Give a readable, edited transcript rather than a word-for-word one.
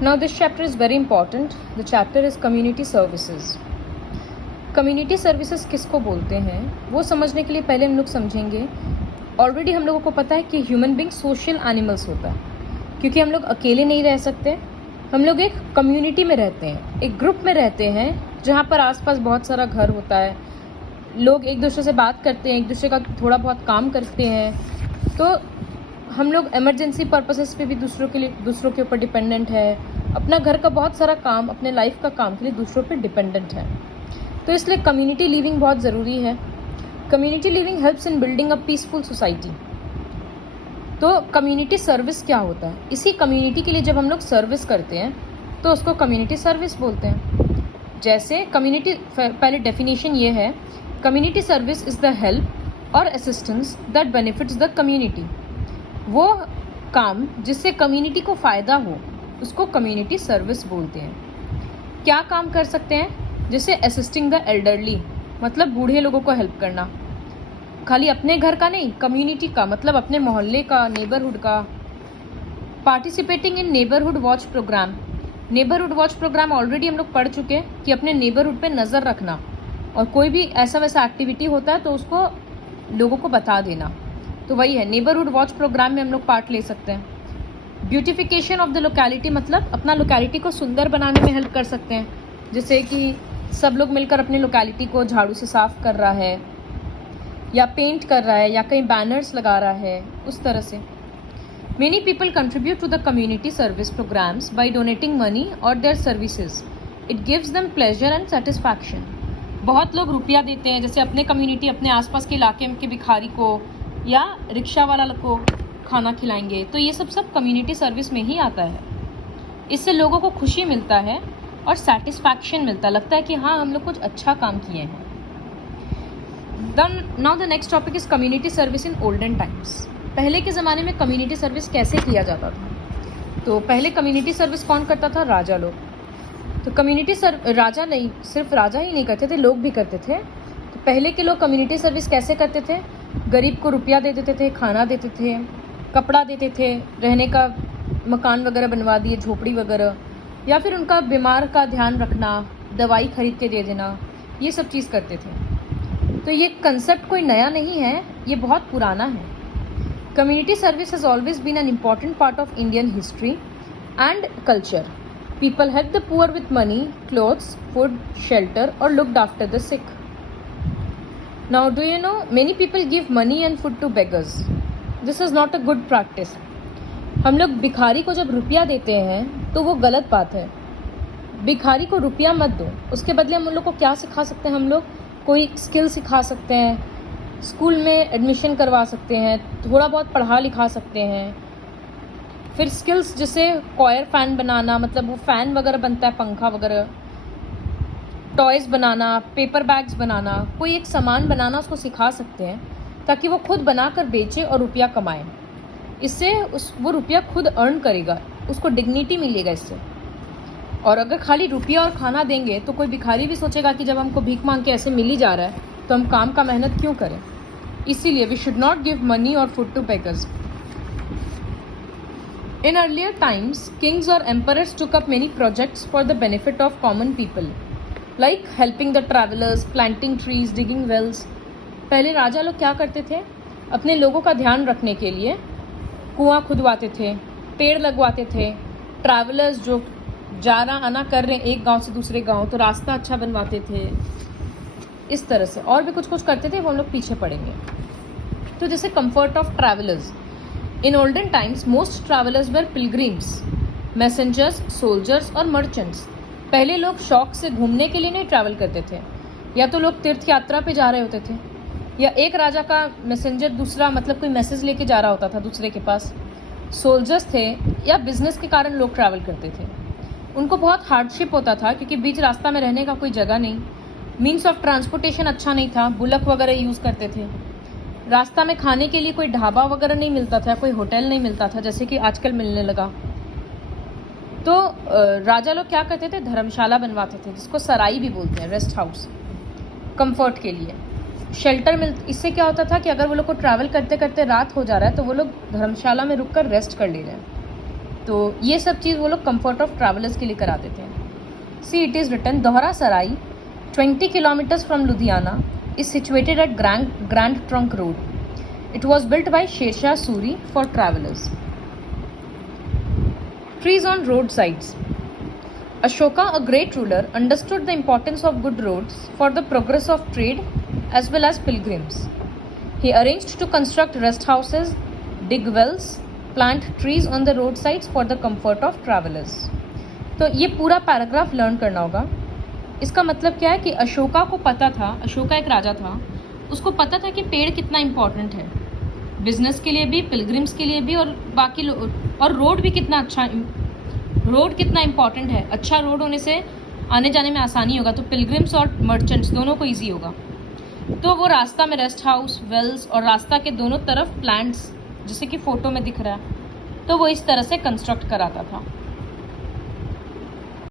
Now this chapter is very important. The chapter is community services. Community services किसको बोलते हैं वो समझने के लिए पहले हम लोग समझेंगे। ऑलरेडी हम लोगों को पता है कि ह्यूमन बींग सोशल एनिमल्स होता है, क्योंकि हम लोग अकेले नहीं रह सकते। हम लोग एक कम्युनिटी में रहते हैं, एक ग्रुप में रहते हैं, जहाँ पर आसपास बहुत सारा घर होता है, लोग एक दूसरे से बात करते हैं, एक दूसरे का थोड़ा बहुत काम करते हैं। तो हम लोग इमरजेंसी पर्पसेस पे भी दूसरों के ऊपर डिपेंडेंट है। अपना घर का बहुत सारा काम, अपने लाइफ का काम के लिए दूसरों पे डिपेंडेंट है। तो इसलिए कम्युनिटी लिविंग बहुत ज़रूरी है। Community living helps in building a peaceful society. तो कम्युनिटी सर्विस क्या होता है? इसी कम्युनिटी के लिए जब हम लोग सर्विस करते हैं तो उसको कम्युनिटी सर्विस बोलते हैं। जैसे कम्युनिटी, पहले डेफिनेशन ये है, community service is the help और assistance that benefits the community. वो काम जिससे कम्युनिटी को फ़ायदा हो उसको कम्युनिटी सर्विस बोलते हैं। क्या काम कर सकते हैं? जैसे असिस्टिंग द एल्डरली, मतलब बूढ़े लोगों को हेल्प करना। खाली अपने घर का नहीं, कम्युनिटी का, मतलब अपने मोहल्ले का, नेबरहुड का। Participating in neighbourhood watch programme. Neighbourhood watch programme already हम लोग पढ़ चुके हैं कि अपने नेबरहुड पे नज़र रखना, और कोई भी ऐसा वैसा एक्टिविटी होता है तो उसको लोगों को बता देना। तो वही है, नेबरहुड वॉच प्रोग्राम में हम लोग पार्ट ले सकते हैं। ब्यूटिफिकेशन ऑफ द लोकेलिटी, मतलब अपना लोकेलिटी को सुंदर बनाने में हेल्प कर सकते हैं। जैसे कि सब लोग मिलकर अपने लोकेलिटी को झाड़ू से साफ कर रहा है, या पेंट कर रहा है, या कहीं बैनर्स लगा रहा है, उस तरह से। Many people contribute to the community service programs by donating money और their services. It gives them pleasure and satisfaction. बहुत लोग रुपया देते हैं, जैसे अपने कम्युनिटी, अपने आसपास के इलाके के भिखारी को या रिक्शा वाला को खाना खिलाएंगे। तो ये सब कम्युनिटी सर्विस में ही आता है। इससे लोगों को खुशी मिलता है और सेटिस्फैक्शन मिलता है, लगता है कि हाँ, हम लोग कुछ अच्छा काम किए हैं। Now the next topic is community service in olden times. पहले के ज़माने में कम्युनिटी सर्विस कैसे किया जाता था? तो पहले कम्युनिटी सर्विस कौन करता था? राजा लोग। तो राजा नहीं, सिर्फ राजा ही नहीं करते थे, लोग भी करते थे। तो पहले के लोग कम्युनिटी सर्विस कैसे करते थे? गरीब को रुपया दे देते थे, खाना देते थे, कपड़ा देते थे, रहने का मकान वगैरह बनवा दिए, झोपड़ी वगैरह, या फिर उनका बीमार का ध्यान रखना, दवाई खरीद के दे देना, ये सब चीज़ करते थे। तो ये कंसेप्ट कोई नया नहीं है, ये बहुत पुराना है। Community service has always been an important part of Indian history and culture. People help the poor with money, clothes, food, shelter और looked after the sick. Now do you know, many people give money and food to beggars. This is not a good practice. हम लोग भिखारी को जब रुपया देते हैं तो वो गलत बात है। भिखारी को रुपया मत दो, उसके बदले हम उन लोग को क्या सिखा सकते हैं? हम लोग कोई स्किल सिखा सकते हैं, स्कूल में एडमिशन करवा सकते हैं, थोड़ा बहुत पढ़ा लिखा सकते हैं। फिर स्किल्स जैसे कॉयर फैन बनाना, मतलब वो फ़ैन वगैरह बनता है, पंखा वगैरह, टॉयज़ बनाना, पेपर बैग्स बनाना, कोई एक सामान बनाना उसको सिखा सकते हैं, ताकि वो खुद बनाकर बेचे और रुपया कमाए। इससे वो रुपया खुद अर्न करेगा, उसको डिग्निटी मिलेगा इससे। और अगर खाली रुपया और खाना देंगे तो कोई भिखारी भी सोचेगा कि जब हमको भीख मांग के ऐसे मिल ही जा रहा है तो हम काम का मेहनत क्यों करें। इसीलिए we should not give money और food to beggars. In earlier times kings और emperors took up many projects for the benefit of common people, like helping the travellers, planting trees, digging wells. पहले राजा लोग क्या करते थे? अपने लोगों का ध्यान रखने के लिए कुआं खुदवाते थे, पेड़ लगवाते थे। ट्रैवलर्स जो जाना आना कर रहे हैं एक गांव से दूसरे गांव, तो रास्ता अच्छा बनवाते थे। इस तरह से और भी कुछ करते थे, वो हम लोग पीछे पड़ेंगे। तो जैसे comfort of travellers. In olden times most travellers were pilgrims, messengers, soldiers और मर्चेंट्स। पहले लोग शौक से घूमने के लिए नहीं ट्रैवल करते थे, या तो लोग तीर्थ यात्रा पे जा रहे होते थे, या एक राजा का मैसेंजर दूसरा, मतलब कोई मैसेज लेके जा रहा होता था दूसरे के पास। सोल्जर्स थे, या बिजनेस के कारण लोग ट्रैवल करते थे। उनको बहुत हार्डशिप होता था क्योंकि बीच रास्ता में रहने का कोई जगह नहीं, मीन्स ऑफ ट्रांसपोर्टेशन अच्छा नहीं था, बुलक वगैरह यूज़ करते थे। रास्ता में खाने के लिए कोई ढाबा वगैरह नहीं मिलता था, कोई होटल नहीं मिलता था, जैसे कि आजकल मिलने लगा। तो राजा लोग क्या करते थे? धर्मशाला बनवाते थे, जिसको सराई भी बोलते हैं, रेस्ट हाउस, कंफर्ट के लिए। शेल्टर इससे क्या होता था कि अगर वो लोग को ट्रैवल करते करते रात हो जा रहा है तो वो लोग धर्मशाला में रुक कर रेस्ट कर ले रहे हैं। तो ये सब चीज़ वो लोग कंफर्ट ऑफ ट्रैवलर्स के लिए कराते थे। सी इट इज़ रिटन, दोहरा सराई 20 kilometers from Ludhiana is situated at Grand Trunk Road. It was built by Sher Shah Suri for travellers. Trees on roadsides. Ashoka, a great ruler, understood the importance of good roads for the progress of trade as well as pilgrims. He arranged to construct rest houses, dig wells, plant trees on the roadsides for the comfort of travellers. तो ये पूरा paragraph learn करना होगा। इसका मतलब क्या है कि अशोका को पता था, अशोका एक राजा था, उसको पता था कि पेड़ कितना इम्पोर्टेंट है बिजनेस के लिए भी, पिलग्रिम्स के लिए भी, और बाकी लोग, और रोड भी कितना अच्छा, रोड कितना इम्पोर्टेंट है। अच्छा रोड होने से आने जाने में आसानी होगा, तो पिलग्रिम्स और मर्चेंट्स दोनों को ईजी होगा। तो वो रास्ता में रेस्ट हाउस, वेल्स और रास्ता के दोनों तरफ प्लांट्स, जैसे कि फ़ोटो में दिख रहा है, तो वो इस तरह से कंस्ट्रक्ट कराता था।